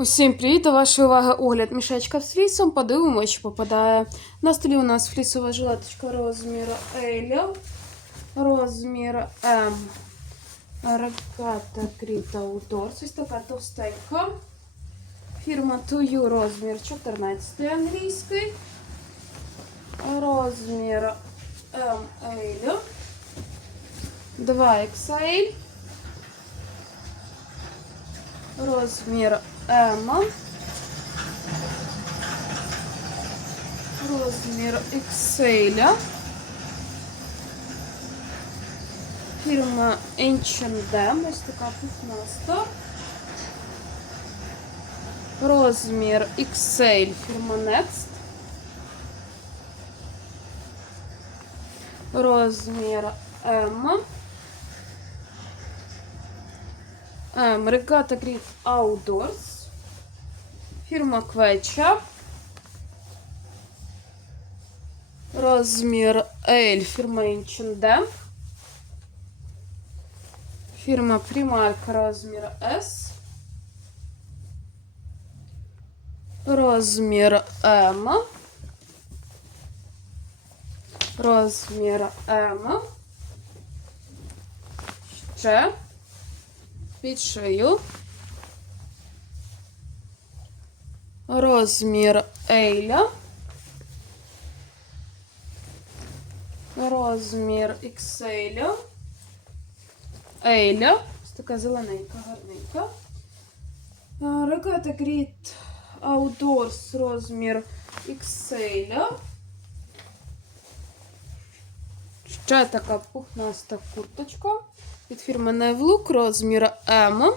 Усім привіт! До вашої уваги огляд мішечка з флісом. Подивимося, що попадає. На столі у нас флісова жилеточка розміру L, розмір М. Рогата Кріта Outdoors. Ось така товстенька. Фірма Тую розмір 14 англійський. Розмір ML. 2XL. Розмір М. Розмір XL. Фірма H&M. Ось така пухнаста. Розмір XL. Фірма Next. Розмір М. Ем, Регата Гріт Outdoors. Фірма Квеча. Розмір L. Фірма H&M. Фірма Primark розмір S. Розмір М. Розмір М. Ще під шию. Розмір Ейля. Розмір XL. Ейля. Ось така зелененька, гарненька. Регата Гріт Outdoors розмір XL. Ще така пухнаста курточка від фірми Невлук розмір М.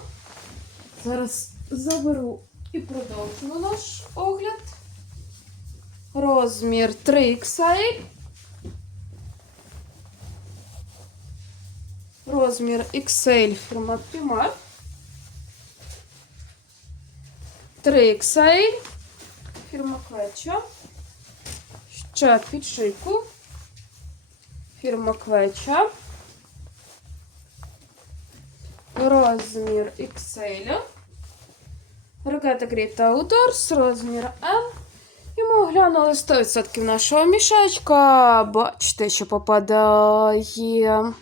Зараз заберу і продовжимо наш огляд. Розмір 3XL. Розмір XL фірма Primark. 3XL. Фірма Квеча. Ще під шийку. Фірма Квеча. Розмір XL. Рогата Гріта з розмір М. Ми оглянули 100% нашого мішечка. Бачите, що попадає.